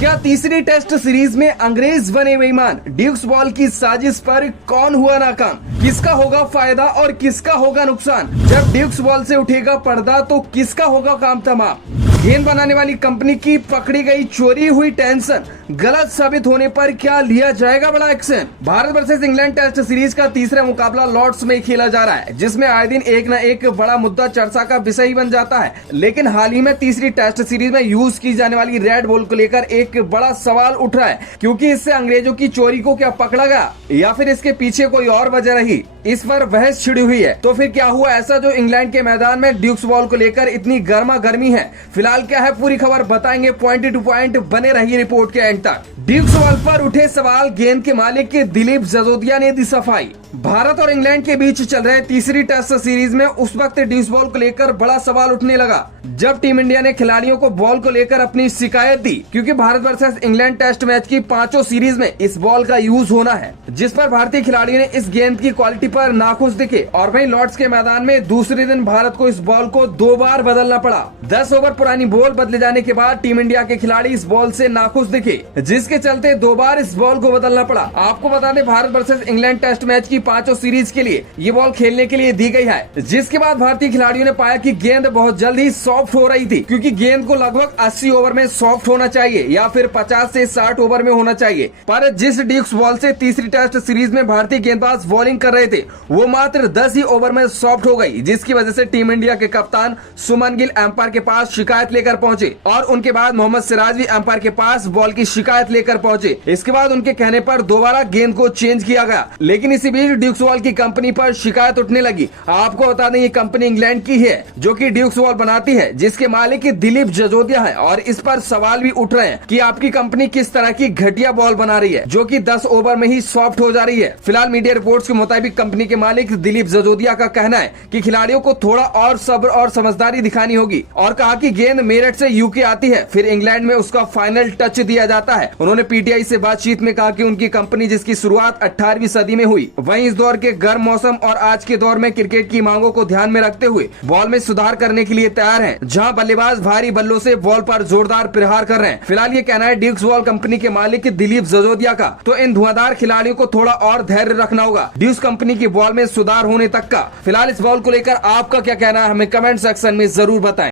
क्या तीसरी test series में अंग्रेज बने बेईमान? ड्यूक्स बॉल की साजिश पर कौन हुआ नाकाम? किसका होगा फायदा और किसका होगा नुकसान? जब ड्यूक्स बॉल से उठेगा पर्दा तो किसका होगा काम तमाम? गेंद बनाने वाली कंपनी की पकड़ी गई चोरी हुई टेंशन, गलत साबित होने पर क्या लिया जाएगा बड़ा action? Bharat versus England test series का तीसरा मुकाबला लॉर्ड्स में खेला जा रहा है, जिसमें आए दिन एक न एक बड़ा मुद्दा चर्चा का विषय ही बन जाता है। लेकिन हाल ही में तीसरी टेस्ट सीरीज में यूज की जाने वाली रेड बॉल को लेकर एक बड़ा सवाल उठ रहा है, क्योंकि इससे अंग्रेजों की चोरी को क्या पकड़ा गया या फिर इसके पीछे कोई और वजह रही? इस पर बहस छिड़ी हुई है। तो फिर क्या हुआ ऐसा जो इंग्लैंड के मैदान में ड्यूक्स बॉल को लेकर इतनी गर्मा गर्मी है? फिलहाल क्या है पूरी खबर बताएंगे, पॉइंट टू पॉइंट बने रहिए रिपोर्ट के एंड तक। ड्यूक्स बॉल पर उठे सवाल, गेंद के मालिक के दिलीप जजोदिया ने दी सफाई। भारत और इंग्लैंड के बीच चल रहे तीसरी टेस्ट सीरीज में उस वक्त ड्यूक्स बॉल को लेकर बड़ा सवाल उठने लगा जब टीम इंडिया ने खिलाड़ियों को बॉल को लेकर अपनी शिकायत दी, क्योंकि Bharat versus England test match की पांचों सीरीज में इस बॉल का यूज होना है, जिस पर भारतीय खिलाड़ियों ने इस गेंद की क्वालिटी पर नाखुश दिखे। और वहीं लॉर्ड्स के मैदान में दूसरे दिन भारत को इस बॉल को 2 बार बदलना पड़ा। 10 ओवर पुरानी बॉल बदले जाने के बाद टीम इंडिया के खिलाड़ी इस बॉल से नाखुश दिखे, जिसके चलते 2 बार इस बॉल को बदलना पड़ा। आपको बता दें, Bharat versus England test match की पांचों सीरीज के लिए ये बॉल खेलने के लिए दी गई है, जिसके बाद भारतीय खिलाड़ियों ने पाया कि गेंद बहुत जल्द ही सॉफ्ट हो रही थी, क्योंकि गेंद को लगभग 80 ओवर में सॉफ्ट होना चाहिए या फिर 50 से 60 ओवर में होना चाहिए। पर जिस ड्यूक्स बॉल से तीसरी टेस्ट सीरीज में भारतीय गेंदबाज बॉलिंग कर रहे थे, वो मात्र 10 ही ओवर में सॉफ्ट हो गई, जिसकी वजह से टीम इंडिया के कप्तान सुमन गिल अंपायर के पास शिकायत लेकर पहुंचे और उनके बाद मोहम्मद सिराज भी अंपायर के पास बॉल की शिकायत लेकर पहुंचे। इसके बाद उनके कहने पर दोबारा गेंद को चेंज किया गया, लेकिन इसी बीच ड्यूक्स बॉल की कंपनी पर शिकायत उठने लगी। आपको बता दें, ये कंपनी इंग्लैंड की है जो कि ड्यूक्स बॉल बनाती है, जिसके मालिक दिलीप जजोदिया है। और इस पर सवाल भी उठ रहे हैं कि आपकी कंपनी किस तरह की घटिया बॉल बना रही है, जो कि 10 ओवर में ही सॉफ्ट हो जा रही है। फिलहाल मीडिया रिपोर्ट्स के मुताबिक कंपनी के मालिक दिलीप जजोदिया का कहना है कि खिलाड़ियों को थोड़ा और सब्र और समझदारी दिखानी होगी, और कहा कि गेंद मेरठ से यूके आती है, फिर इंग्लैंड में उसका फाइनल टच दिया जाता है। उन्होंने पीटीआई से बातचीत में कहा कि उनकी कंपनी, जिसकी शुरुआत 18वीं सदी में हुई, वहीं इस दौर के गर्म मौसम और आज के दौर में क्रिकेट की मांगों को ध्यान में रखते हुए बॉल में सुधार करने के लिए तैयार है, जहां बल्लेबाज भारी बल्लों से बॉल पर जोरदार प्रहार कर रहे हैं। फिलहाल ये कहना है ड्यूक्स बॉल कंपनी के मालिक दिलीप जजोदिया का। तो इन धुआंधार खिलाड़ियों को थोड़ा और धैर्य रखना होगा ड्यूक्स कंपनी की बॉल में सुधार होने तक का। फिलहाल इस बॉल को लेकर आपका क्या कहना है, हमें कमेंट सेक्शन में जरूर बताएं।